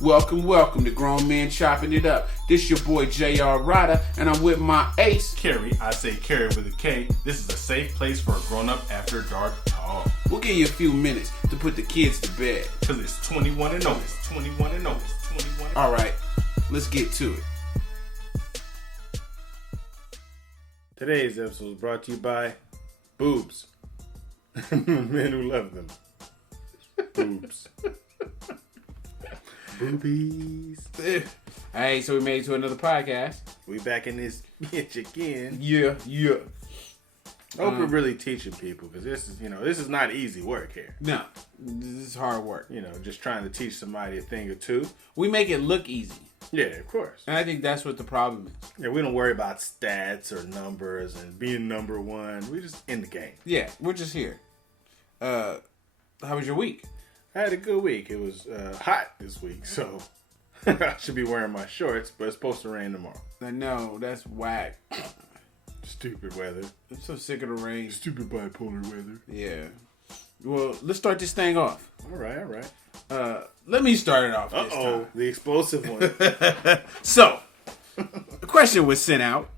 Welcome to Grown Men Chopping It Up. This your boy J.R. Rydha, and I'm with my ace, Kerry. I say Kerry with a K. This is a safe place for a grown-up after dark talk. We'll give you a few minutes to put the kids to bed. Because it's 21 and over. It's 21 and over. It's 21 and over. Alright, let's get to it. Today's episode is brought to you by boobs. Men who love them. Boobs. Boobies. Alright, so we made it to another podcast. We back in this bitch again. Yeah. I hope we're really teaching people, because this is not easy work here. No, this is hard work. Just trying to teach somebody a thing or two. We make it look easy. Yeah, of course. And I think that's what the problem is. Yeah, we don't worry about stats or numbers and being number one. We're just in the game. Yeah, we're just here. How was your week? I had a good week. It was hot this week, so I should be wearing my shorts, but it's supposed to rain tomorrow. No, that's whack. Stupid weather. I'm so sick of the rain. Stupid bipolar weather. Yeah. Well, let's start this thing off. All right. Let me start it off this time. The explosive one. So, the question was sent out.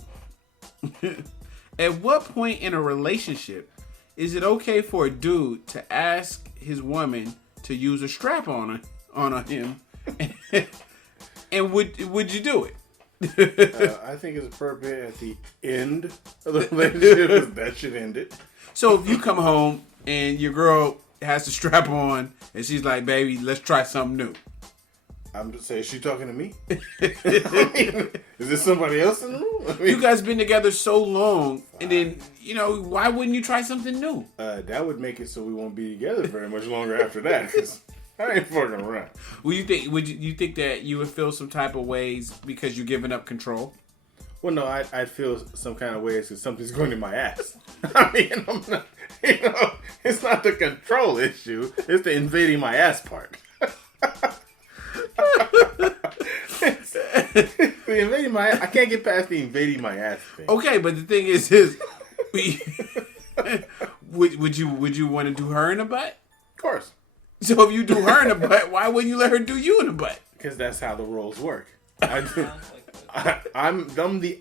At what point in a relationship is it okay for a dude to ask his woman to use a strap on him? And would you do it? I think it's appropriate at the end of the relationship. That should end it. So if you come home and your girl has the strap on and she's like, baby, let's try something new. I'm just saying, is she talking to me? Is this somebody else in the room? You guys been together so long, and then, why wouldn't you try something new? That would make it so we won't be together very much longer after that, because I ain't fucking around. Would you think that you would feel some type of ways because you're giving up control? Well, no, I'd feel some kind of ways because something's going in my ass. I mean, I'm not, it's not the control issue. It's the invading my ass part. The invading my ass, I can't get past the invading my ass thing. Okay, but the thing is would you want to do her in the butt? Of course. So if you do her in the butt, why wouldn't you let her do you in the butt? Because that's how the roles work. I'm the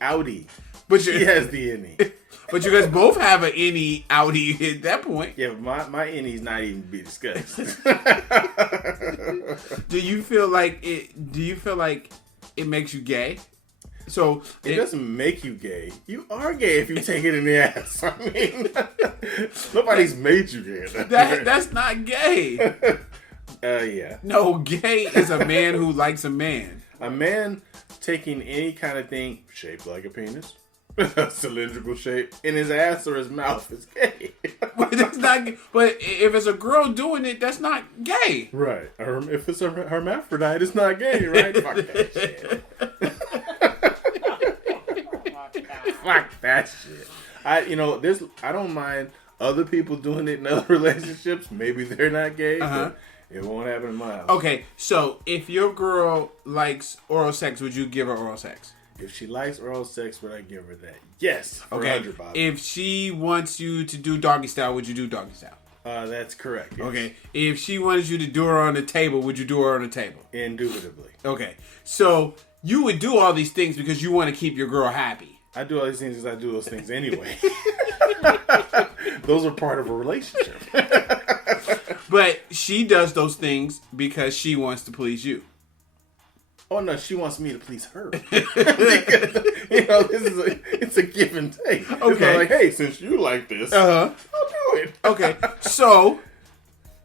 outie, but she has the innie. But you guys both have an innie outie at that point. Yeah, but my innie's not even to be discussed. Do you feel like it makes you gay? So it doesn't make you gay. You are gay if you take it in the ass. I mean, nobody's made you gay. That's not gay. Yeah. No, gay is a man who likes a man. A man taking any kind of thing shaped like a penis, cylindrical shape, in his ass or his mouth is gay. But that's not. But if it's a girl doing it, that's not gay. Right. If it's a hermaphrodite, it's not gay, right? Fuck that shit. Fuck that shit. I don't mind other people doing it in other relationships. Maybe they're not gay. But it won't happen in my house. Okay, so if your girl likes oral sex, would you give her oral sex? If she likes oral sex, would I give her that? Yes. For okay. 100, Bob. If she wants you to do doggy style, would you do doggy style? That's correct. Yes. Okay. If she wanted you to do her on the table, would you do her on the table? Indubitably. Okay. So you would do all these things because you want to keep your girl happy. I do all these things because I do those things anyway. Those are part of a relationship. But she does those things because she wants to please you. Oh no, she wants me to please her. Because, it's a give and take. Okay. It's like, hey, since you like this, I'll do it. Okay. So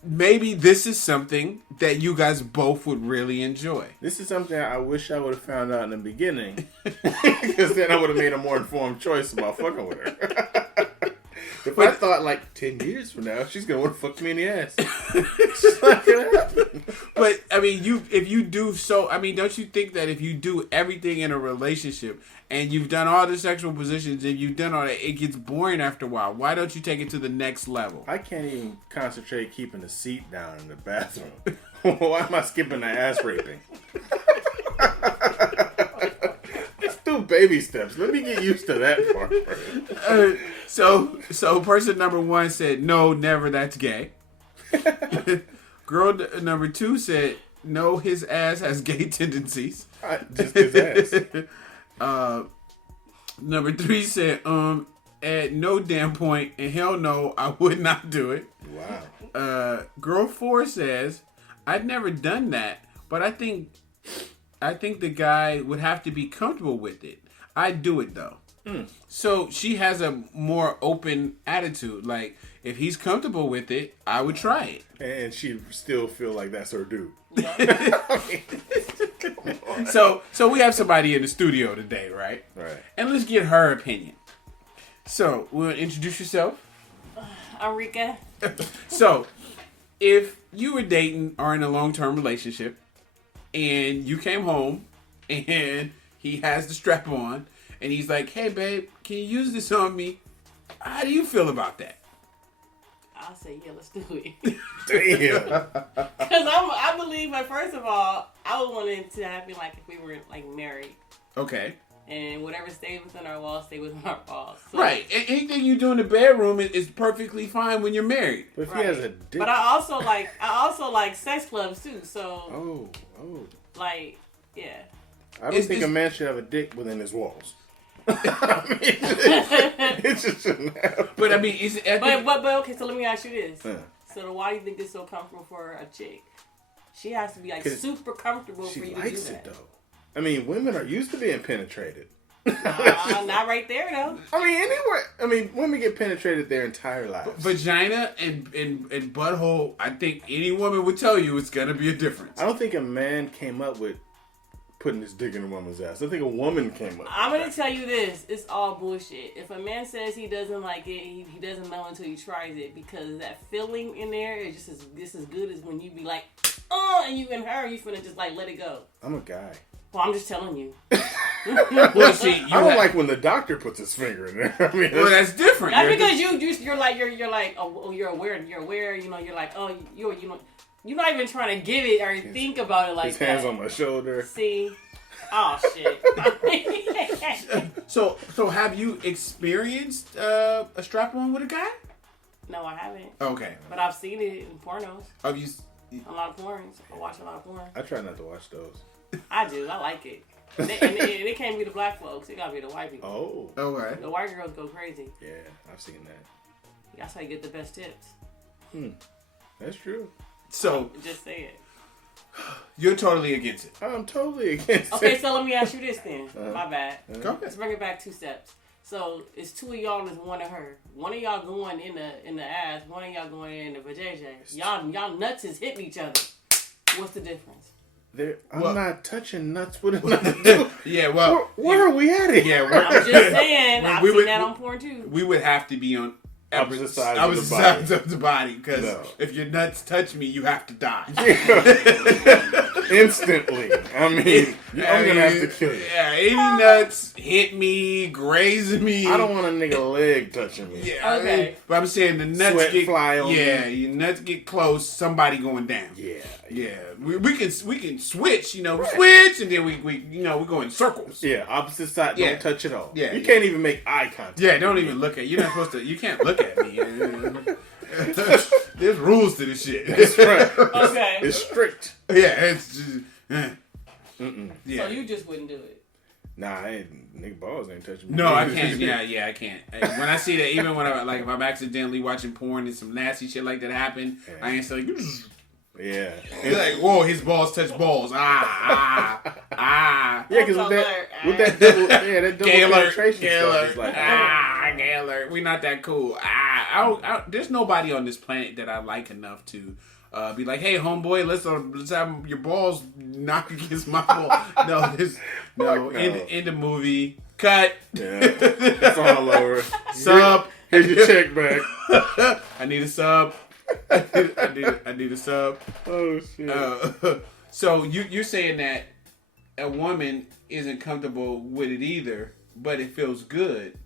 maybe this is something that you guys both would really enjoy. This is something I wish I would have found out in the beginning. Because then I would have made a more informed choice about fucking with her. I thought like 10 years from now, she's going to want to fuck me in the ass. It's not going to happen. But, I mean, don't you think that if you do everything in a relationship and you've done all the sexual positions and you've done all that, it gets boring after a while? Why don't you take it to the next level? I can't even concentrate keeping the seat down in the bathroom. Why am I skipping the ass raping? Let's do baby steps. Let me get used to that part first. So person number one said, no, never, that's gay. Girl number two said, No, his ass has gay tendencies. Just his ass. Number 3 said, at no damn point, and hell no, I would not do it. Wow. Girl 4 says, I've never done that, but I think the guy would have to be comfortable with it. I'd do it though. So she has a more open attitude. Like, if he's comfortable with it, I would try it. And she still feel like that's her dude. So we have somebody in the studio today, right? Right. And let's get her opinion. So, we'll introduce yourself. I'm Reeka. So, if you were dating or in a long-term relationship, and you came home, and he has the strap on, and he's like, hey, babe, can you use this on me? How do you feel about that? I'll say, yeah, let's do it. Damn. Because I believe, like, first of all, I would want it to happen like if we were, like, married. Okay. And whatever stayed within our walls, stay within our walls. So, Right. Anything you do in the bedroom is perfectly fine when you're married. But if right. he has a dick. But I also like sex clubs, too. So, like, yeah. I don't think a man should have a dick within his walls. I mean, it just shouldn't happen. But I mean, But okay, so let me ask you this. So why do you think it's so comfortable for a chick? She has to be like super comfortable for you to do that. She likes it though. I mean, women are used to being penetrated. Not right there though. I mean, anywhere. I mean, women get penetrated their entire lives. Vagina and butthole, I think any woman would tell you it's gonna be a difference. I don't think a man came up with putting his dick in a woman's ass. I think a woman came up. I'm gonna tell you this: it's all bullshit. If a man says he doesn't like it, he doesn't know until he tries it, because that feeling in there is just as good as when you be like, and you and her, you finna just like let it go. I'm a guy. Well, I'm just telling you. Well, see, I don't like when the doctor puts his finger in there. I mean, well, that's different. That's because you're like oh, you're aware. You know, you're like, oh, you're not even trying to give it or think about it like his hands that. on my shoulder. See? Oh, shit. So have you experienced a strap-on with a guy? No, I haven't. Okay. But I've seen it in pornos. Have you? A lot of porns. I watch a lot of porn. I try not to watch those. I do. I like it. And it can't be the black folks. It gotta be the white people. Oh. Okay. The white girls go crazy. Yeah, I've seen that. That's how you get the best tips. That's true. So just say it. You're totally against it. I'm totally against it. Okay, so let me ask you this then. My bad. Go ahead. Let's bring it back 2 steps. So it's 2 of y'all and it's 1 of her. One of y'all going in the ass. One of y'all going in the vajayjay. Y'all nuts is hitting each other. What's the difference? I'm not touching nuts with another dude. Yeah, well, where are we at it? Yeah, I'm just saying. I've seen that on porn too. We would have to be on opposite sides of the body, because if your nuts touch me, you have to die. Instantly. I mean, I'm gonna have to kill you. Yeah, any nuts hit me, graze me. I don't want a nigga leg touching me. Yeah, okay. But I'm saying the nuts Sweat fly on me. your nuts get close, somebody going down. Yeah. We can switch, switch, and then we go in circles. Yeah, opposite side. Yeah. Don't touch it all. Yeah, you can't even make eye contact. Yeah, don't even look at. You're not supposed to. You can't look at me. There's rules to this shit. That's right. Okay. It's strict. Yeah, it's just. Yeah. So you just wouldn't do it. Nah, nigga balls ain't touching me. No, I can't. Yeah, I can't. When I see that, even when if I'm accidentally watching porn and some nasty shit like that happen, I ain't like. Yeah. It's like, whoa, his balls touch balls. Ah. Yeah, because with that double penetration stuff, it's like, gay alert. We not that cool. There's nobody on this planet that I like enough to be like, hey, homeboy, let's have your balls knock against my ball. No. In the movie, cut. Yeah, it's all over. Sub. Here's your check back. I need a sub. I need a sub. Oh shit. So you're saying that a woman isn't comfortable with it either, but it feels good,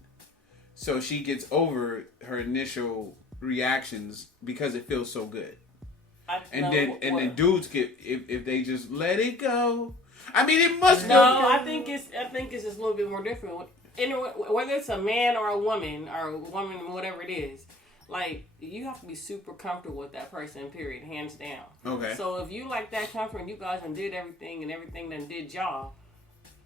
so she gets over her initial reactions because it feels so good. And then dudes get if they just let it go. I mean, it must feel good. I think it's just a little bit more different. Whether it's a man or a woman, whatever it is. Like, you have to be super comfortable with that person, period, hands down. Okay. So if you like that comfort and you guys done did everything and everything done did y'all,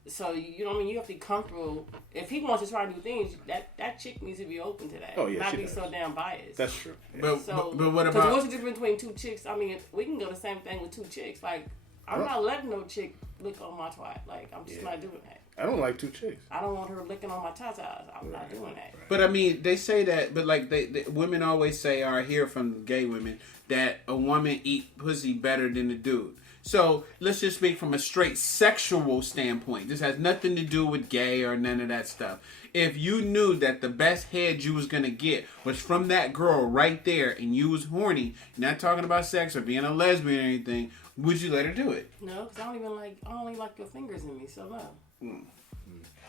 so you know what I mean, you have to be comfortable. If he wants to try new things, that chick needs to be open to that. Oh, yeah, not she be does. so damn biased. That's true. Yeah. But what Because about? what's the difference between two chicks? I mean, we can go the same thing with two chicks. Like, I'm not letting no chick lick on my twat. Like, I'm just not doing that. I don't like two chicks. I don't want her licking on my tatas. I'm not doing that. But I mean, they say that. But like, they women always say, or I hear from gay women that a woman eat pussy better than a dude. So let's just speak from a straight sexual standpoint. This has nothing to do with gay or none of that stuff. If you knew that the best head you was gonna get was from that girl right there, and you was horny, not talking about sex or being a lesbian or anything, would you let her do it? No, because I only like your fingers in me, so no.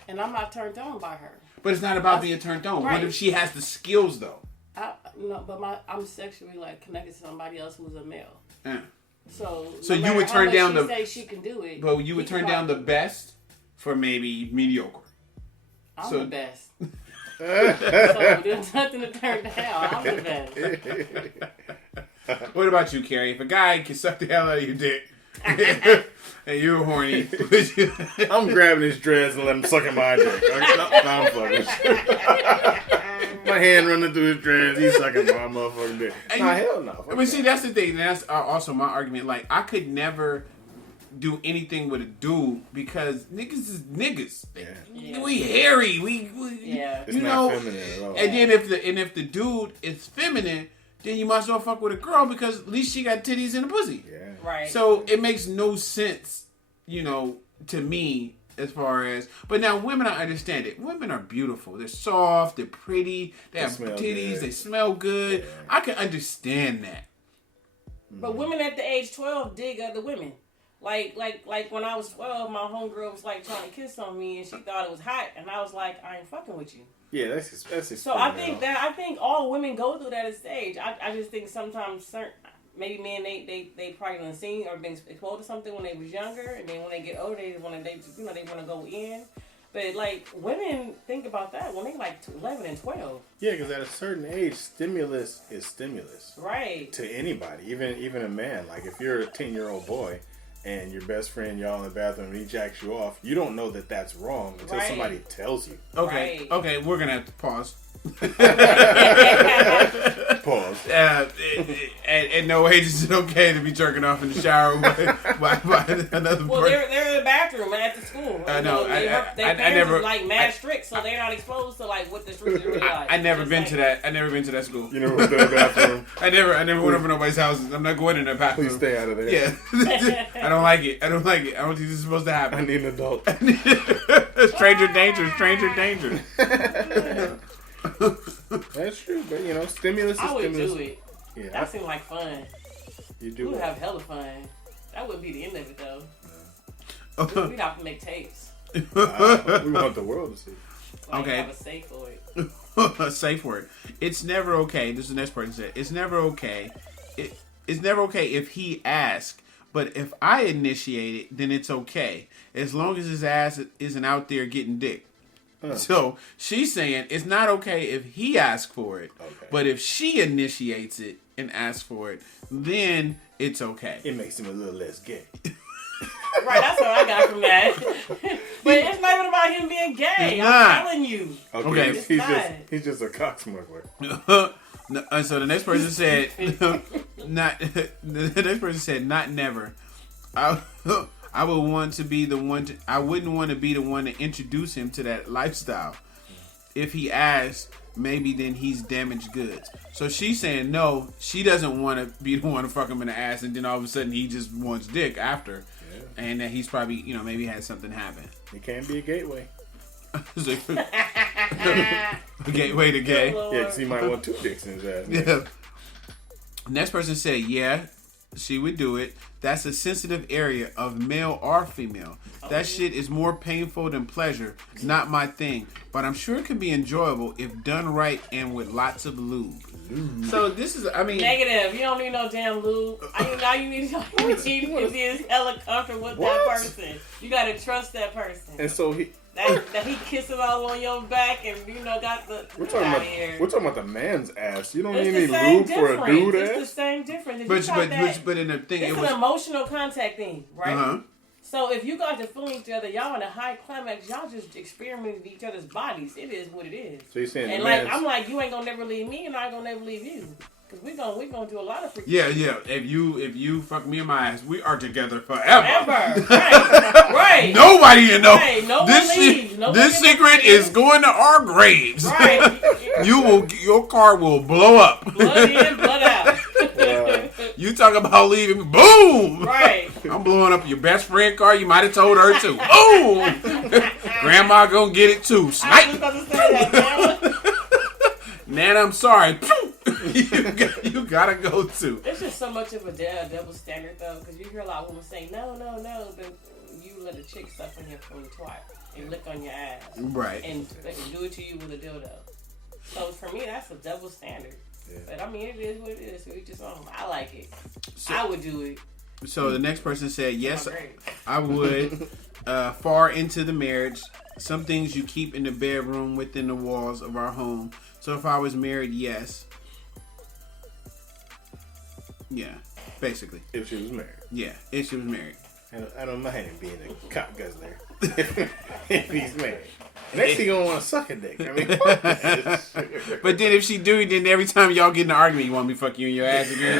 And I'm not turned on by her. But it's not about being turned on. Right. What if she has the skills though? I'm sexually like connected to somebody else who's a male. Yeah. So So no you matter would how turn much down she the- say she can do it. But you would he can turn down the probably- best for maybe mediocre. I'm so- the best. So there's nothing to turn down. I'm the best. What about you, Kerry? If a guy can suck the hell out of your dick and you're horny, would you? I'm grabbing his dreads and let him suck in my dick. I'm fucking. My hand running through his dreads. He's sucking my motherfucking dick. Nah, hell no. Fuck But see, that. that's the thing. That's also my argument. Like, I could never do anything with a dude because niggas is niggas. Yeah. We hairy. We Yeah. It's you not know. feminine at all. And then if the dude is feminine, then you might as well fuck with a girl because at least she got titties and a pussy. Yeah. Right. So it makes no sense, you know, to me as far as. But now women, I understand it. Women are beautiful. They're soft. They're pretty. They have smell titties. good. They smell good. Yeah. I can understand that. But women at the age 12 dig other women. Like when I was 12, my homegirl was like trying to kiss on me and she thought it was hot and I was like, I ain't fucking with you. Yeah, that's his So I think all women go through that stage. I just think sometimes certain maybe men they probably done seen or been exposed to something when they was younger, and then when they get older they want to go in. But like women think about that when they like 11 and 12. Yeah, because at a certain age, stimulus is stimulus. Right. To anybody, even a man. Like if you're a 10-year-old boy and your best friend, y'all in the bathroom, and he jacks you off, you don't know that that's wrong until Right. somebody tells you. Okay, Right. okay, we're gonna have to pause. Pause. And no age is it okay to be jerking off in the shower by another Well, person. they're in the bathroom at the school. I know. Their I parents never- is like mad strict, so they're not exposed to like what the streets are really like. I never Just been like- to that. I never been to that school. You never went to the bathroom. I never went over nobody's houses. I'm not going in that bathroom. Please stay out of there. Yeah, I don't like it. I don't think this is supposed to I happen. need an adult. Stranger danger. Stranger danger. That's true, but you know, stimulus is I would stimulus. do it. Yeah, That seemed like fun. you We do. would have hella fun. That wouldn't be the end of it though. We'd have to make tapes. We want the world to see. Like, Okay. have a safe for it. A safe word. It's never okay. This is the next person said. It's never okay. It's never okay if he asks. But if I initiate it, then it's okay. As long as his ass isn't out there getting dick. So she's saying it's not okay if he asks for it. Okay. But if she initiates it and asks for it, then it's okay. It makes him a little less gay. Right, that's what I got from that. But it's not even about him being gay. It's not. I'm telling you. Okay. He's It's not. he's just a cock smuggler. No, and so the next person said, not. The next person said, not never. I would want to be the one to. I wouldn't want to be the one to introduce him to that lifestyle. If he asks, maybe then he's damaged goods. So she's saying no. She doesn't want to be the one to fuck him in the ass, and then all of a sudden he just wants dick after, and that he's probably maybe had something happen. It can be a gateway. So, gateway to gay. Lord. Yeah, because he might want two dicks in his ass. Yeah. Next person said, yeah, she would do it. That's a sensitive area of male or female. That shit is more painful than pleasure. Not my thing. but I'm sure it could be enjoyable if done right and with lots of lube. So this is, I mean... Negative. You don't need no damn lube. All you need is hella comfortable with that person. You gotta trust that person. And so that he kissing all on your back and got the... We're talking about the man's ass. You don't need It's any lube difference. for a dude It's ass? the same difference. But in the thing, it's it was... an emotional contact thing, right? Uh-huh. So if you guys are feeling each other, y'all in a high climax, y'all just experimenting with each other's bodies. It is what it is. So you're saying and I'm like, you ain't gonna never leave me, and I ain't gonna never leave you. Cause we gonna do a lot of freaking Yeah. If you fuck me in my ass, we are together forever. Right. Nobody you know. Right. No one leaves. This secret is going to our graves. Right. Your car will blow up. Blood in, blood out. You talk about leaving, boom. Right. I'm blowing up your best friend car. You might have told her too. Boom. Grandma gonna get it too. Snipe. I was about to say that, Nana, I'm sorry. you gotta go too. It's just so much of a double standard though, because you hear a lot of women say no, but you let a chick suck on your twat and lick on your ass, right? And do it to you with a dildo. So for me, that's a double standard. Yeah. But I mean, it is what it is. So just I like it. So, I would do it. So the next person said, yes, I would. Far into the marriage, some things you keep in the bedroom within the walls of our home. So if I was married, yes. Yeah, basically. If she was married. Yeah, if she was married. I don't mind him being a cock guzzler. If he's married. Next thing you gonna want to suck a dick. I mean, but then if she do, then every time y'all get in an argument, you want me to fuck you in your ass again?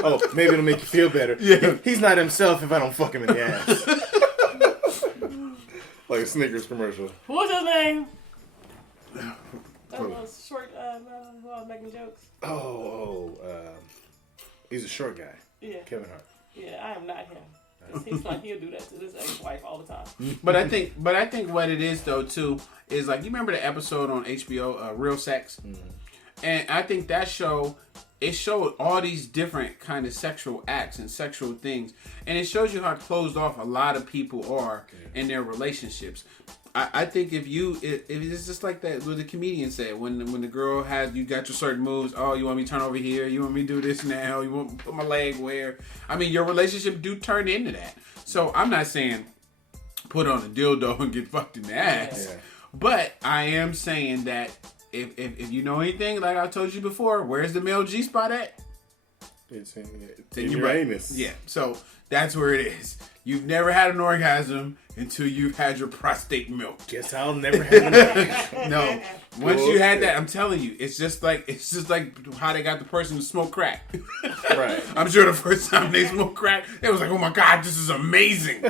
Oh, maybe it'll make you feel better. Yeah. He's not himself if I don't fuck him in the ass. Like a Snickers commercial. What's his name? That was short, who I was making jokes. He's a short guy. Yeah. Kevin Hart. Yeah, I am not him. He's like, he'll do that to his ex-wife all the time. But I think what it is though too is like, you remember the episode on HBO, Real Sex? Mm-hmm. And I think that show, it showed all these different kind of sexual acts and sexual things, and it shows you how closed off a lot of people are in their relationships. I think if it's just like that, what the comedian said, when the girl you got your certain moves, oh, you want me to turn over here, you want me to do this now, you want me to put my leg where, I mean, your relationship do turn into that. So I'm not saying put on a dildo and get fucked in the ass, but I am saying that if you know anything, like I told you before, where's the male G spot at? It's in your anus. Yeah, so that's where it is. You've never had an orgasm until you've had your prostate milked. Guess I'll never have an orgasm. No, once you had that, I'm telling you, it's just like how they got the person to smoke crack. Right. I'm sure the first time they smoked crack, it was like, oh my God, this is amazing.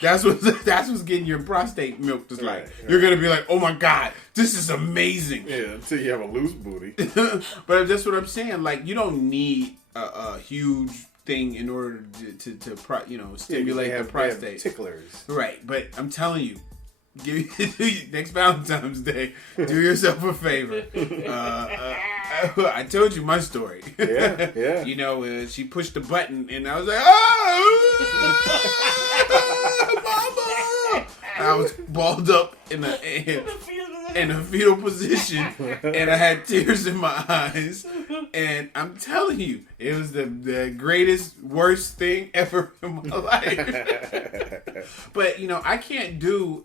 That's what's getting your prostate milked. Is like you're gonna be like, oh my God, this is amazing. Yeah, until you have a loose booty. But that's what I'm saying. Like, you don't need a huge thing in order to stimulate the prostate. Ticklers. Right, but I'm telling you, next Valentine's Day, do yourself a favor. I told you my story. Yeah. You know, she pushed the button, and I was like, oh, Mama! I was balled up in a fetal position, and I had tears in my eyes. And I'm telling you, it was the greatest, worst thing ever in my life. But I can't do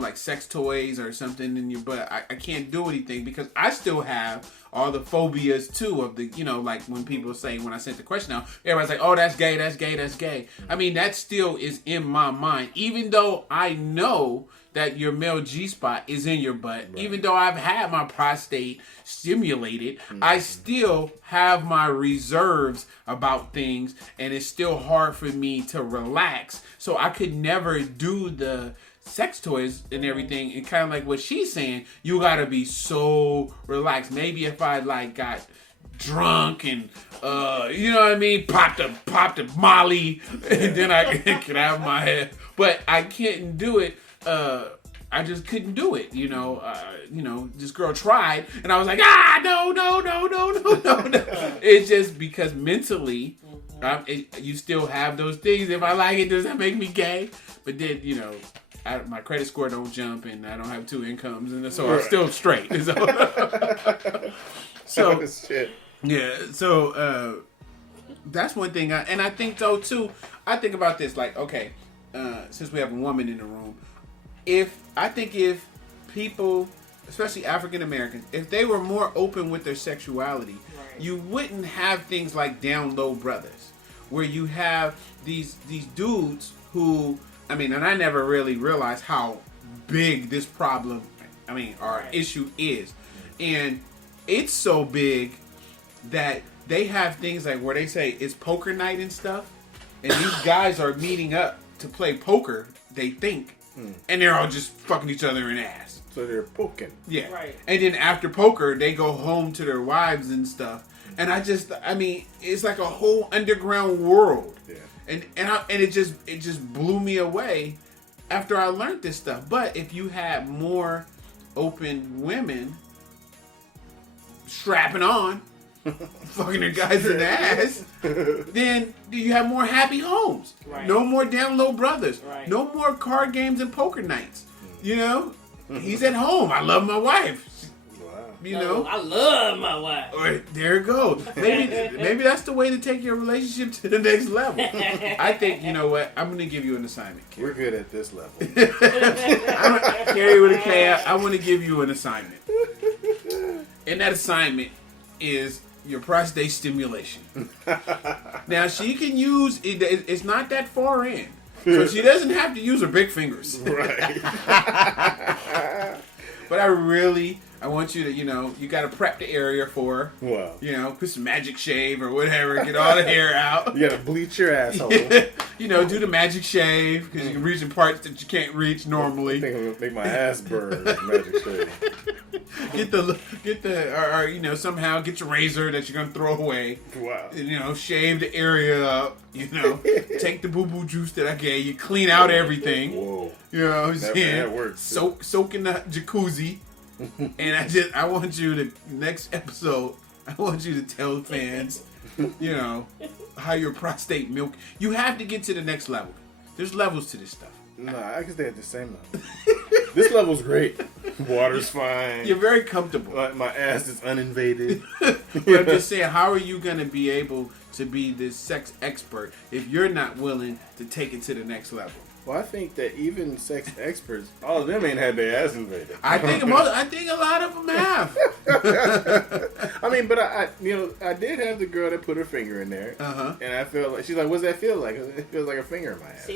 like sex toys or something in your butt. I can't do anything because I still have all the phobias too of the, like when people say, when I sent the question out, everybody's like, oh, that's gay, that's gay, that's gay. I mean, that still is in my mind, even though I know that your male G-spot is in your butt. Right. Even though I've had my prostate stimulated, I still have my reserves about things, and it's still hard for me to relax. So I could never do the sex toys and everything, and kind of like what she's saying, you gotta be so relaxed. Maybe if I got drunk and you know what I mean, popped a Molly, and then I could have my head, but I couldn't do it. I just couldn't do it, this girl tried, and I was like, no. It's just because mentally, you still have those things. If I like it, does that make me gay? But then, my credit score don't jump and I don't have 2 incomes, and so I'm still straight. So shit. yeah, so that's one thing. I think though too. I think about this like, okay, since we have a woman in the room, if people, especially African Americans, if they were more open with their sexuality, you wouldn't have things like down low brothers, where you have these dudes who, I mean, and I never really realized how big this problem, our issue is, and it's so big that they have things like where they say it's poker night and stuff, and these guys are meeting up to play poker, they think, and they're all just fucking each other in the ass. So they're poking. Yeah. Right. And then after poker, they go home to their wives and stuff. And it's like a whole underground world. Yeah. And it just blew me away after I learned this stuff. But if you had more open women strapping on, fucking their guys in the ass, then you have more happy homes. Right. No more down low brothers. Right. No more card games and poker nights. You know, he's at home. I love my wife. Wow. You know, I love my wife. there it goes. Maybe that's the way to take your relationship to the next level. I think, you know what? I'm going to give you an assignment, Kerry. We're good at this level. Kerry with a K. I want to give you an assignment. And that assignment is your prostate stimulation. Now, she can use, it's not that far in. So she doesn't have to use her big fingers. Right. But I want you to, you got to prep the area for her. Wow. Put some magic shave or whatever, get all the hair out. You gotta bleach your asshole. Do the magic shave because you can reach in parts that you can't reach I normally. think I'm gonna make my ass burn with magic shave. Somehow get your razor that you're gonna throw away. Wow. Shave the area up. Take the boo boo juice that I gave you, clean out everything. Whoa. You know what I'm saying? That works. Soak in the jacuzzi. And I want you to, next episode, I want you to tell the fans, how your prostate milk. You have to get to the next level. There's levels to this stuff. Nah, I can stay at the same level. This level's great. Water's fine. You're very comfortable. My ass is uninvaded. But I'm just saying, how are you going to be able to be this sex expert if you're not willing to take it to the next level? Well, I think that even sex experts, all of them ain't had their ass invaded. I think a lot of them have. But I did have the girl that put her finger in there, and I felt like she's like, "What's that feel like?" It feels like a finger in my ass.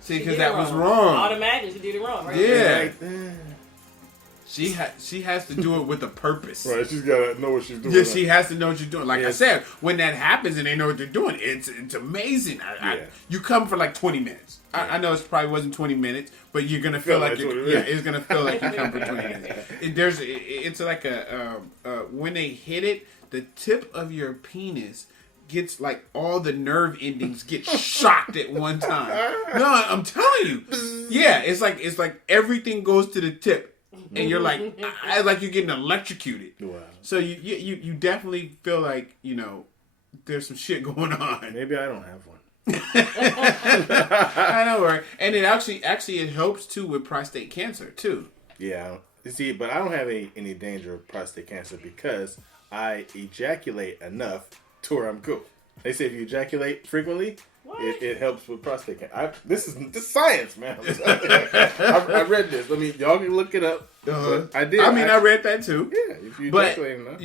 See, because that was wrong. Automatically, she did it wrong, right? Yeah. Like, She has to do it with a purpose. right, she's gotta know what she's doing. Yeah, she has to know what you're doing. Like I Yes. said, when that happens and they know what they're doing, it's amazing. You come for like 20 minutes. I know it probably wasn't 20 minutes, but you're gonna feel like it's gonna feel like you come for 20 minutes. It's like when they hit it, the tip of your penis gets like all the nerve endings get shocked at one time. No, I'm telling you. Yeah, it's like everything goes to the tip. And you're like you're getting electrocuted. Wow. So you definitely feel like, there's some shit going on. Maybe I don't have one. I know, right? And it actually it helps too with prostate cancer too. Yeah. You see, but I don't have any danger of prostate cancer because I ejaculate enough to where I'm cool. They say if you ejaculate frequently, it helps with prostate cancer. This is science, man. I read this. Y'all can look it up. I did. I read that too. Yeah, if you ejaculate enough.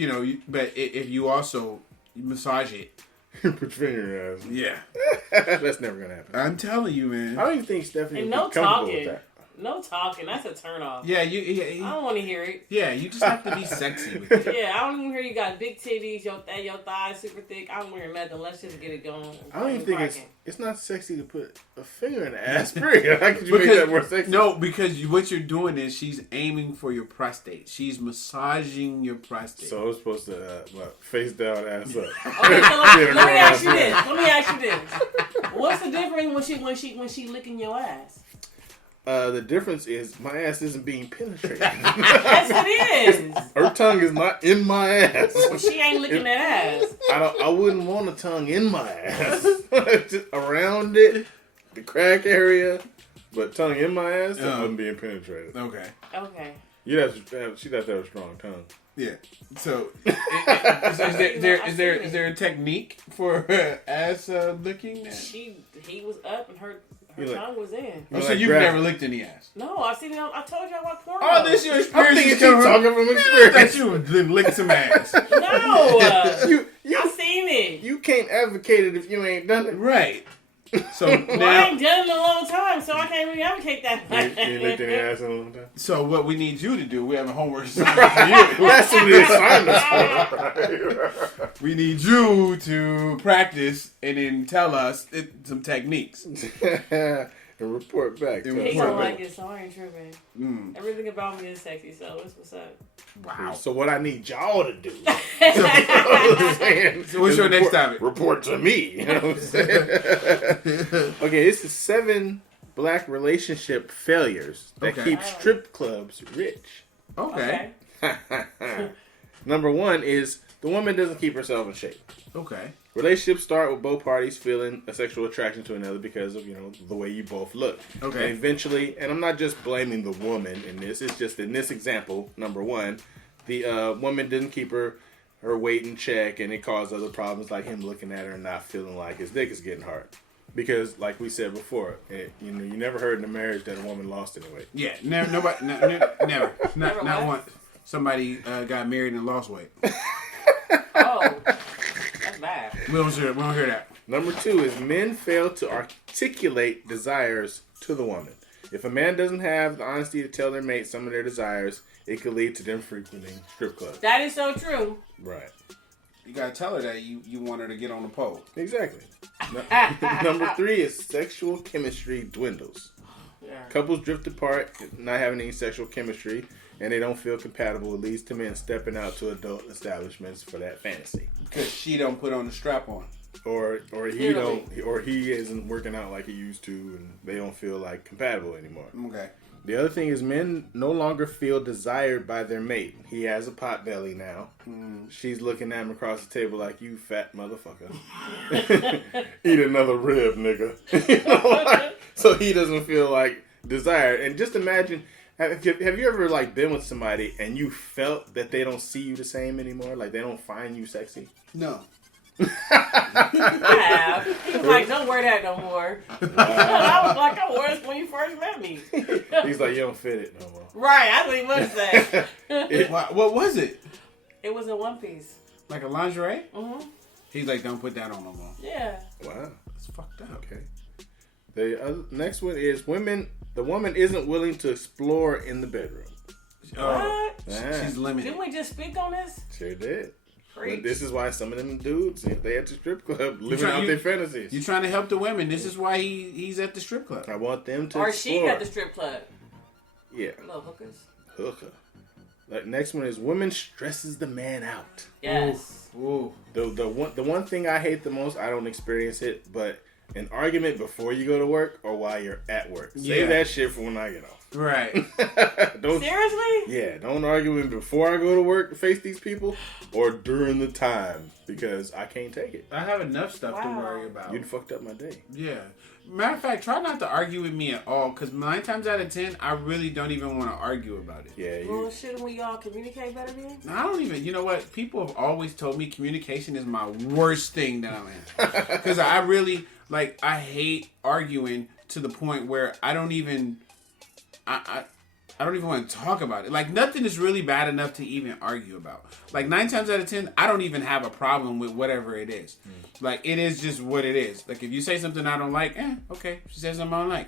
But if you also massage it. Put your finger in your ass. Yeah. That's never going to happen. I'm telling you, man. I don't even think Stephanie would be no comfortable talking. with that. No talking. That's a turn off. Yeah, I don't want to hear it. Yeah, you just have to be sexy with it. Yeah, I don't even hear you got big titties, your thighs super thick. I don't hear nothing. Let's just get it going. I don't even think it's not sexy to put a finger in the ass. Period. How could you make that more sexy? No, because what you're doing is she's aiming for your prostate. She's massaging your prostate. So it's supposed to face down, ass up. Okay, so let me ask you this. What's the difference when she licking your ass? The difference is my ass isn't being penetrated. Yes, it is. Her tongue is not in my ass. She ain't licking that ass. I wouldn't want a tongue in my ass. Just around it, the crack area. but tongue in my ass, I wasn't being penetrated. Okay. Okay. She'd have to have a strong tongue. Yeah. So, is there a technique for ass licking? He was up and her tongue was in. Oh, so you've never licked any ass? No, I seen it. I told y'all what porn. Oh, this your experience. I'm thinking she's talking from experience. That you would lick some ass. No, you I seen it. You can't advocate it if you ain't done it. Right. So Well, now, I ain't done it in a long time, so I can't really advocate that. You ain't licked any ass in a long time. so what we need you to do? We have a homework assignment for you. That's what the assignment's for. We need you to practice and then tell us some techniques. And report back. He don't like it, so I ain't tripping. Everything about me is sexy, so that's what's up. Wow. So what I need y'all to do. So what's your next topic? Report to me. You know what I'm saying? Okay, it's the 7 black relationship failures that keep strip clubs rich. Okay. Number 1 is the woman doesn't keep herself in shape. Okay. Relationships start with both parties feeling a sexual attraction to another because of, the way you both look. Okay. And eventually, and I'm not just blaming the woman in this, it's just in this example, number 1, the woman didn't keep her weight in check, and it caused other problems like him looking at her and not feeling like his dick is getting hard. Because, like we said before, you never heard in a marriage that a woman lost any weight. Yeah, never. Nobody, never. Not once. Somebody got married and lost weight. Oh, that's bad. We don't hear that. Number 2 is men fail to articulate desires to the woman. If a man doesn't have the honesty to tell their mate some of their desires, it could lead to them frequenting strip clubs. That is so true. Right. You gotta tell her that you want her to get on the pole. Exactly. Number 3 is sexual chemistry dwindles. Yeah. Couples drift apart, not having any sexual chemistry, and they don't feel compatible. It leads to men stepping out to adult establishments for that fantasy. Because she don't put on the strap on. Or he isn't working out like he used to, and they don't feel like compatible anymore. Okay. The other thing is men no longer feel desired by their mate. He has a pot belly now. She's looking at him across the table like, you fat motherfucker. Eat another rib, nigga. So he doesn't feel like desired. And just imagine, have you ever like been with somebody and you felt that they don't see you the same anymore? Like they don't find you sexy? No. I have. He was like, don't wear that no more. I was like, I wore this when you first met me. He's like, you don't fit it no more. Right, that's what he would say. What was it? It was a one piece. Like a lingerie? Mm-hmm. He's like, don't put that on no more. Yeah. Wow. It's fucked up. Okay. The next one is the woman isn't willing to explore in the bedroom. What? She's limited. Didn't we just speak on this? Sure did. Preach. But this is why some of them dudes, if they at the strip club, living out their fantasies. You're trying to help the women. This is why he's at the strip club. I want them to Or explore. she at the strip club. Yeah. Little hookers. Hooker. The next one is women stresses the man out. Yes. Ooh. The one thing I hate the most, I don't experience it, but an argument before you go to work or while you're at work. Save that shit for when I get off. Right. Seriously? Yeah, don't argue with me before I go to work to face these people or during the time because I can't take it. I have enough stuff to worry about. You'd fucked up my day. Yeah. Matter of fact, try not to argue with me at all, because 9 times out of 10, I really don't even want to argue about it. Yeah. Well, shouldn't we all communicate better then? I don't even, you know what? People have always told me communication is my worst thing that I'm in. Because I really, I hate arguing to the point where I don't even, I don't even want to talk about it. Like, nothing is really bad enough to even argue about. Like, 9 times out of 10, I don't even have a problem with whatever it is. Like, it is just what it is. Like, if you say something I don't like, okay. She says something I don't like.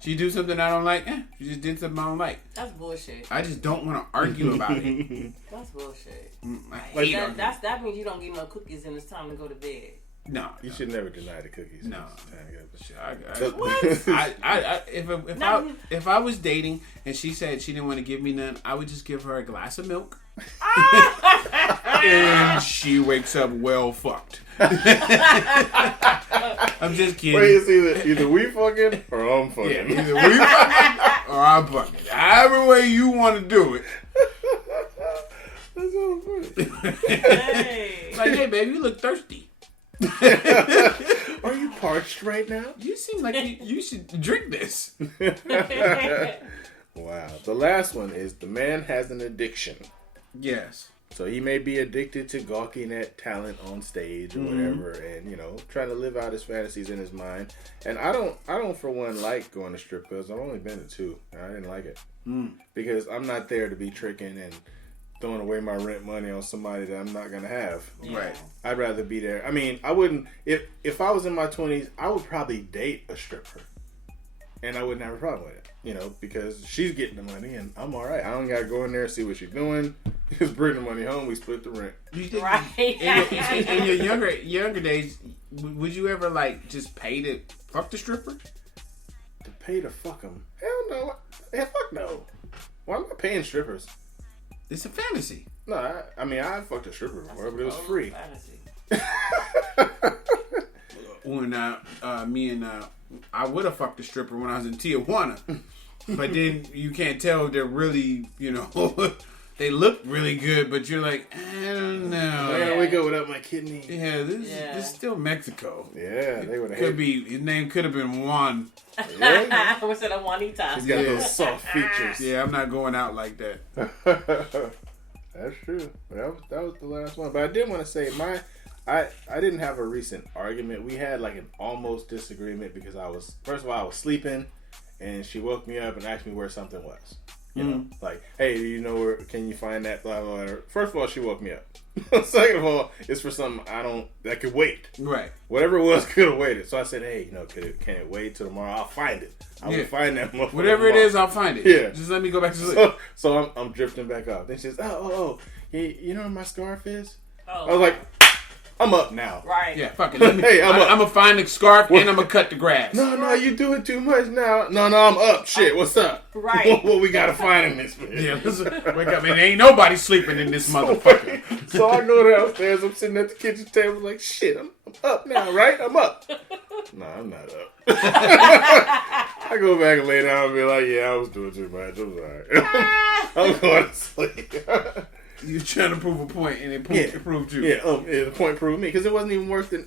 She do something I don't like, she just did something I don't like. That's bullshit. I just don't want to argue about it. That's bullshit. I hate arguing. That means you don't get no cookies and it's time to go to bed. No. You should never deny the cookies. No. What? If I was dating and she said she didn't want to give me none, I would just give her a glass of milk. And she wakes up well fucked. I'm just kidding. Wait, it's either we fucking or I'm fucking. Yeah, either we fucking or I'm fucking. However way you want to do it. That's so funny. Hey. Like, hey, baby, you look thirsty. Are you parched right now? You seem like you should drink this. Wow. The last one is the man has an addiction. Yes. So he may be addicted to gawking at talent on stage or whatever, and trying to live out his fantasies in his mind. And I don't for one like going to strip clubs. I've only been to 2, and I didn't like it because I'm not there to be tricking and throwing away my rent money on somebody that I'm not gonna have. Yeah. Right. I'd rather be there. I mean, I wouldn't if I was in my 20s, I would probably date a stripper, and I wouldn't have a problem with it. Because she's getting the money and I'm all right. I don't gotta go in there and see what she's doing. Just bring the money home. We split the rent. You think Right. in your younger days, would you ever just pay to fuck the stripper? To pay to fuck them? Hell no. Hell fuck no. Why am I paying strippers? It's a fantasy. No, I fucked a stripper before, but it was free. Fantasy. When I would have fucked a stripper when I was in Tijuana, but then you can't tell they're really, they look really good, but you're like, I don't know. I gotta wake up without my kidney. Yeah, this is still Mexico. Yeah, they would have. His name could have been Juan. Yeah. What's it, a Juanita? He's got those soft features. Yeah, I'm not going out like that. That's true. That was the last one. But I did want to say I didn't have a recent argument. We had an almost disagreement because first of all I was sleeping and she woke me up and asked me where something was. Hey, do you know where? Can you find that? Blah blah blah. First of all, she woke me up. Second of all, it's for something that could wait. Right. Whatever it was could have waited. So I said, hey, can it wait till tomorrow? I'll find it. I will find that motherfucker. Whatever tomorrow. it is, I'll find it. Yeah. Just let me go back to sleep. So I'm drifting back off. Then she says, oh, you know where my scarf is? Oh, I was like, I'm up now. right. Yeah, fuck it. I'm gonna find the scarf and I'm gonna cut the grass. No, you doing too much now. No, I'm up. Shit, what's up? Right. What we gotta find in this bitch? Yeah, listen, wake up, man. Ain't nobody sleeping in this motherfucker. So I go downstairs. I'm sitting at the kitchen table like, shit, I'm up now, right? I'm up. No, I'm not up. I go back and lay down and be like, yeah, I was doing too much. I'm sorry. I'm going to sleep. You trying to prove a point and it proved you. Yeah, the point proved me because it wasn't even worse than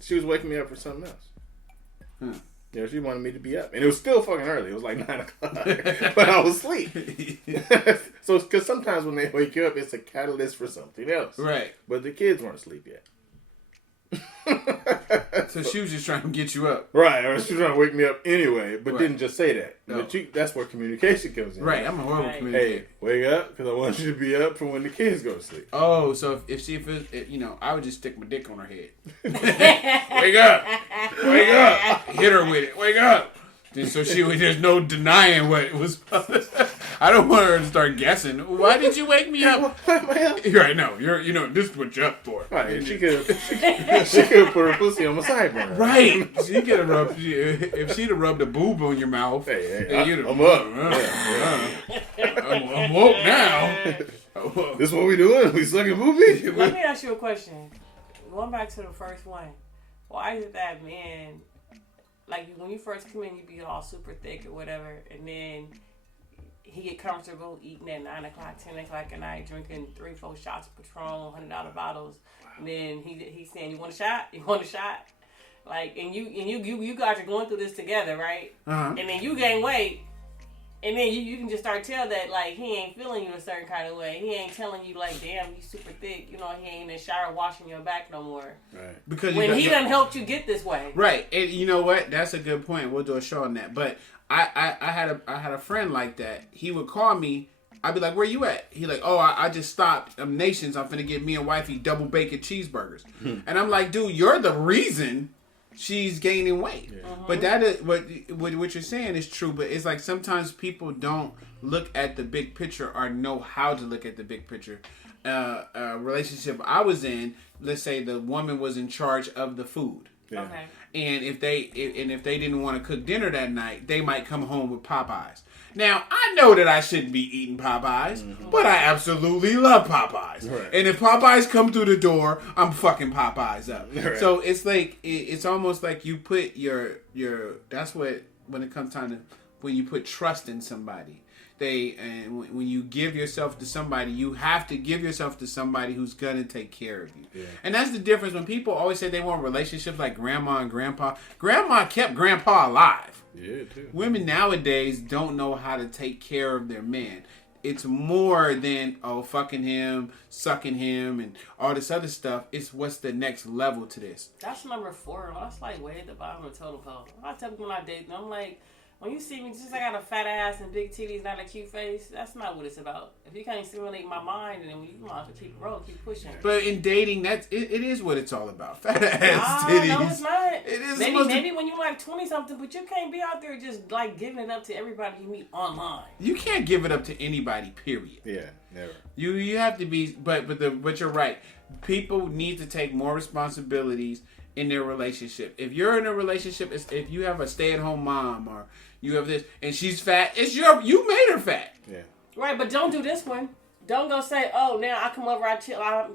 she was waking me up for something else. She wanted me to be up, and it was still fucking early. It was like 9 o'clock, but I was asleep. So, because sometimes when they wake you up, it's a catalyst for something else. Right. But the kids weren't asleep yet. So she was just trying to get you up. Right, or she was trying to wake me up anyway, but Right. didn't just say that. No. But that's where communication comes in. Right, I'm a horrible Right. communicator. Hey, wake up, because I want you to be up for when the kids go to sleep. Oh, so if I would just stick my dick on her head. Wake up! Wake up! Hit her with it. Wake up! And so there's no denying what it was. I don't want her to start guessing. Why did you wake me up? Why am I up? Right, no, this is what you're up for. Right, and she could put her pussy on my sideburn. Right. She could have rubbed, if she'd have rubbed a boob on your mouth. Hey, you'd have, I'm up. I'm woke now. This what we doing? We sucking boobies? Let me ask you a question. Going back to the first one, why is it that man, when you first come in, you be all super thick or whatever, and then he get comfortable eating at 9 o'clock, 10 o'clock at night, drinking 3-4 shots of Patron, $100 bottles, and then he's saying, "You want a shot? You want a shot?" And you guys are going through this together, right? Uh-huh. And then you gain weight. And then you can just start tell that, he ain't feeling you a certain kind of way. He ain't telling you, damn, you super thick. He ain't in the shower washing your back no more. Right. Because when he done helped you get this way. Right. And you know what? That's a good point. We'll do a show on that. But I had a friend like that. He would call me. I'd be like, where you at? He I just stopped Nations. I'm finna get me and wifey double bacon cheeseburgers. And I'm like, dude, you're the reason she's gaining weight. Yeah. But that is what you're saying is true, but it's sometimes people don't look at the big picture or know how to look at the big picture. A relationship I was in, let's say the woman was in charge of the food. Yeah. Okay. And if they didn't want to cook dinner that night, they might come home with Popeyes. Now, I know that I shouldn't be eating Popeyes, but I absolutely love Popeyes. Right. And if Popeyes come through the door, I'm fucking Popeyes up. Right. So it's it's almost like you put your that's what, when it comes time to, when you put trust in somebody, when you give yourself to somebody, you have to give yourself to somebody who's gonna take care of you. Yeah. And that's the difference. When people always say they want relationships like grandma and grandpa, grandma kept grandpa alive. Yeah, too. Women nowadays don't know how to take care of their man. It's more than fucking him, sucking him, and all this other stuff. It's what's the next level to this. That's number 4. That's like way at the bottom of the total pole. I tell people when I date them, I'm like, when you see me, just I got a fat ass and big titties, not a cute face, that's not what it's about. If you can't stimulate my mind, and then you want to keep rolling, keep pushing. But in dating, it is what it's all about. Fat ass titties. No, it's not. It is maybe when you like 20 something, but you can't be out there just like giving it up to everybody you meet online. You can't give it up to anybody. Period. Yeah, never. You have to be, but you're right. People need to take more responsibilities in their relationship. If you're in a relationship, if you have a stay-at-home mom or you have this and she's fat, you made her fat. Yeah. Right, but don't do this one. Don't go say, oh, now I come over, I chill, I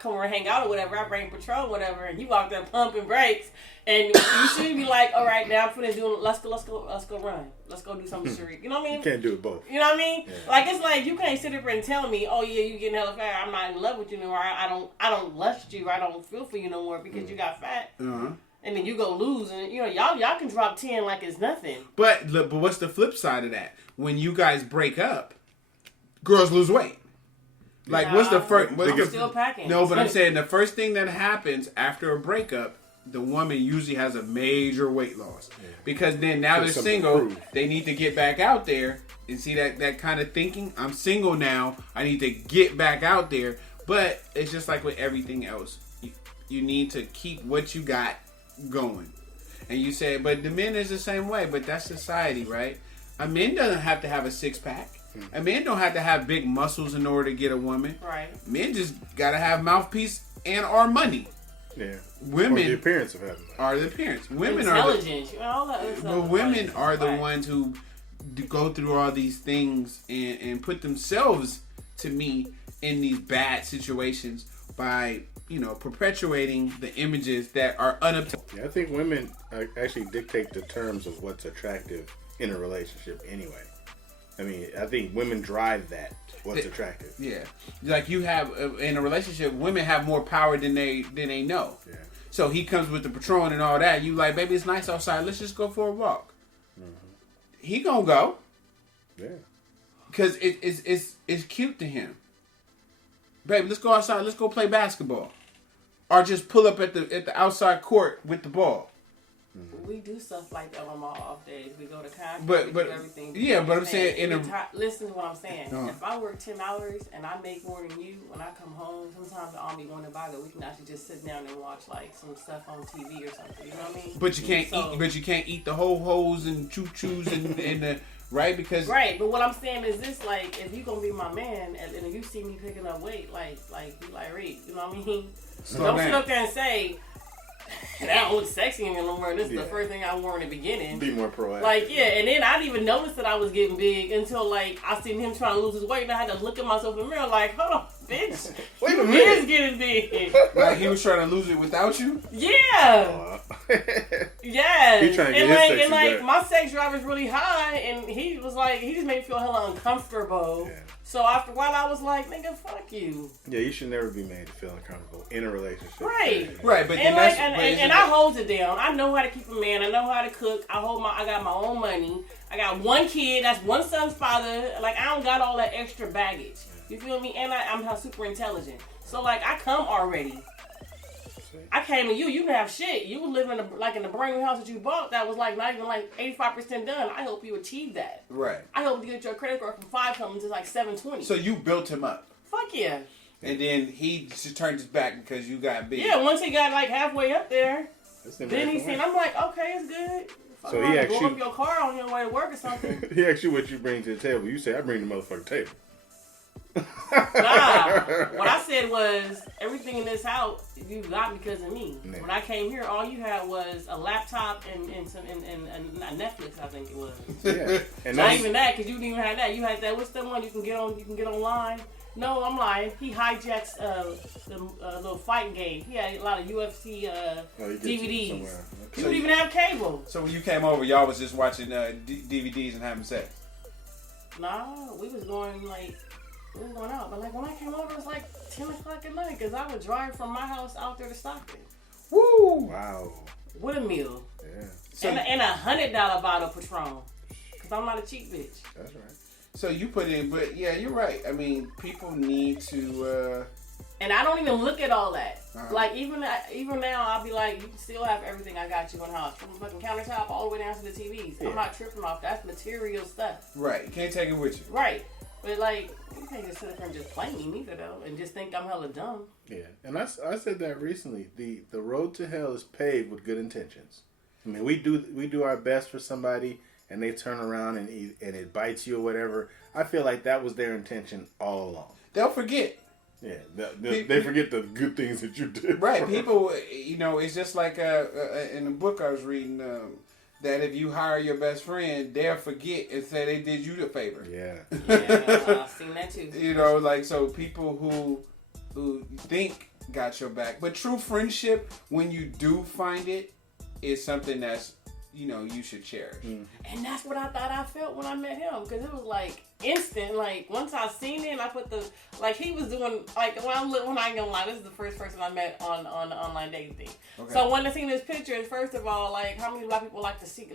come over and hang out or whatever, I bring patrol, whatever, and you out there pumping brakes, and you should be like, all right, now I'm finna do, let's go run, let's go do something serious. You know what I mean? You can't do it both. You know what I mean? Yeah. Like it's like you can't sit up and tell me, oh yeah, you getting hella fat, I'm not in love with you no more, I don't lust you, I don't feel for you no more because you got fat. Uh-huh. And then you go lose, and y'all can drop 10 like it's nothing. But what's the flip side of that? When you guys break up, girls lose weight. Like, what's the first? I'm still packing. No, but I'm saying the first thing that happens after a breakup, the woman usually has a major weight loss because then now they're single. They need to get back out there and see that kind of thinking. I'm single now. I need to get back out there. But it's just like with everything else. You need to keep what you got going. And you say, but the men is the same way. But that's society, right? A man doesn't have to have a 6-pack. A man don't have to have big muscles in order to get a woman. Right. Men just gotta have mouthpiece and or money. Yeah. Women or the appearance of having that. are the appearance. Women intelligence. are but women are the ones who go through all these things and put themselves, to me, in these bad situations by perpetuating the images that are unobtainable. Yeah, I think women actually dictate the terms of what's attractive in a relationship anyway. I mean, I think women drive that. What's attractive? Yeah, like you have in a relationship, women have more power than they know. Yeah. So he comes with the Patron and all that. You like, baby, it's nice outside. Let's just go for a walk. Mm-hmm. He gonna go. Yeah. Because it's cute to him. Baby, let's go outside. Let's go play basketball, or just pull up at the outside court with the ball. We do stuff like that on my off days. We go to concerts, but we do everything. Yeah, but I'm saying listen to what I'm saying. Uh-huh. If I work 10 hours and I make more than you, when I come home, sometimes I'll be wanting to buy that we can actually just sit down and watch like some stuff on TV or something. You know what I mean? But you can't eat. But you can't eat the whole hoes and choo choos and the right because right. But what I'm saying is this: like, if you gonna be my man and if you see me picking up weight, like be like Reek, you know what I mean? Don't sit up there and say. And I don't look sexy anymore. This is the first thing I wore in the beginning. Be more proactive. Like, yeah, and then I didn't even notice that I was getting big until, like, I seen him trying to lose his weight, and I had to look at myself in the mirror like, hold on, bitch. Wait a you minute. is getting big. Like, he was trying to lose it without you? Yeah. Yes. He trying to get and his sexy back. my sex drive is really high, and he was like, he just made me feel hella uncomfortable. Yeah. So after a while, I was like, nigga, fuck you. Yeah, you should never be made to feel uncomfortable in a relationship. Right. Right, but And then like, and I hold it down. I know how to keep a man. I know how to cook. I got my own money. I got one kid. That's one son's father. Like, I don't got all that extra baggage. You feel me? And I'm super intelligent. So like, I come already. I came to you. You didn't have shit. You were living in the brand new house that you bought that was like not even like 85% done. I hope you achieve that. Right. I hope you get your credit score from 5 to like 720. So you built him up. Fuck yeah. And then he just turned his back because you got big. Yeah, once he got like halfway up there, then he seen. seen. I'm like, okay, it's good. So he actually blow up your car on your way to work or something. He asked you what you bring to the table. You say, I bring the motherfucking table. Nah, what I said was everything in this house you got because of me. Yeah. When I came here, all you had was a laptop and Netflix. I think it was. Yeah, and Not even that, because you didn't even have that. You had that. What's the one you can get online? No, I'm lying. He hijacks the little fighting game. He had a lot of UFC DVDs. You don't even have cable. So when you came over, y'all was just watching DVDs and having sex. Nah, we was going out. But like when I came over, it was like 10 o'clock at night because I would drive from my house out there to Stockton. Woo! Wow. With a meal. Yeah. So, And $100 bottle of Patron. Because I'm not a cheap bitch. That's right. so you put in, but yeah, you're right. I mean, people need to. And I don't even look at all that. Uh-huh. Like even now, I'll be like, you can still have everything I got you in the house, from the fucking countertop all the way down to the TVs. Yeah. I'm not tripping off. That's material stuff. Right, you can't take it with you. Right. But like, you can't just sit up there and just play me neither though, and just think I'm hella dumb. Yeah, and I said that recently. The road to hell is paved with good intentions. I mean, we do our best for somebody, and they turn around and it bites you or whatever. I feel like that was their intention all along. They'll forget. Yeah, they forget the good things that you did. Right, people, it's just like in the book I was reading, that if you hire your best friend, they'll forget and say they did you the favor. Yeah. Yeah, I've seen that too. So people who think got your back. But true friendship, when you do find it, is something that's, you should cherish. Mm. And that's what I thought I felt when I met him, because it was like instant. Like once I seen it, and I put he was doing when I ain't gonna lie, this is the first person I met on the online dating thing. Okay. So when I seen this picture, first of all, like how many black people like to ski,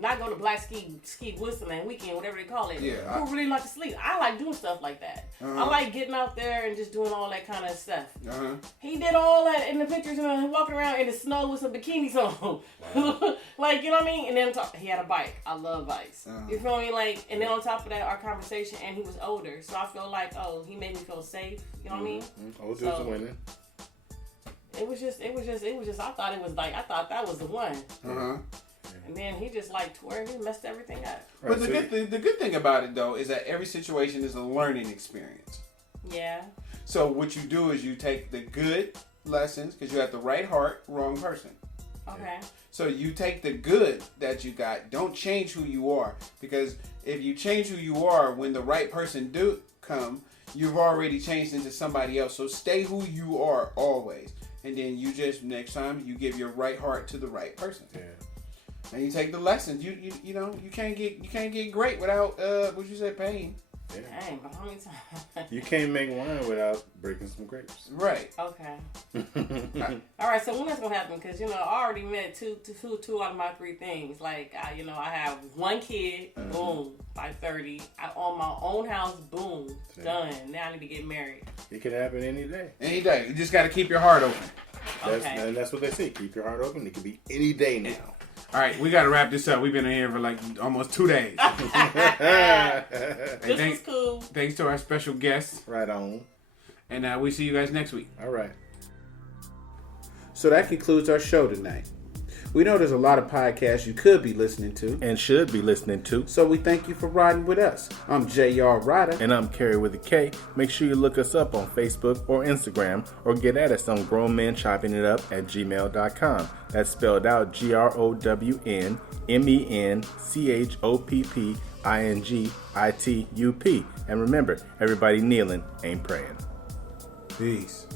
not go to black ski whistling weekend, whatever they call it. Yeah, Who really like to sleep? I like doing stuff like that. Uh-huh. I like getting out there and just doing all that kind of stuff. Uh-huh. He did all that in the pictures and walking around in the snow with some bikinis on. Wow. Like, you know what I mean? And then he had a bike. I love bikes. Uh-huh. You feel me? Like, and then on top of that, our conversation, and he was older. So I feel like, he made me feel safe. You know what I mean? Old dudes are winning. It was just, I thought that was the one. Uh-huh. And then he just he messed everything up. But the good thing about it, though, is that every situation is a learning experience. Yeah. So what you do is you take the good lessons, because you have the right heart, wrong person. Okay. So you take the good that you got. Don't change who you are, because if you change who you are when the right person do come, you've already changed into somebody else. So stay who you are always, and then you just next time you give your right heart to the right person. Yeah. And you take the lessons. You can't get great without what you said, pain. Yeah. Dang, but how many times? You can't make wine without breaking some grapes. Right. Okay. All right. So when that's gonna happen? Because I already met two out of my three things. Like I have one kid. Boom. By 30, I own my own house. Boom. Done. Now I need to get married. It can happen any day. Any day. You just got to keep your heart open. Okay. That's what they say. Keep your heart open. It can be any day now. All right, we got to wrap this up. We've been in here for like almost 2 days. This was cool. Thanks to our special guests. Right on. And we see you guys next week. All right. So that concludes our show tonight. We know there's a lot of podcasts you could be listening to. And should be listening to. So we thank you for riding with us. I'm J.R. Rydha. And I'm Kerry Witta K. Make sure you look us up on Facebook or Instagram, or get at us on grownmenchoppingitup@gmail.com. That's spelled out GROWNMENCHOPPINGITUP. And remember, everybody kneeling ain't praying. Peace.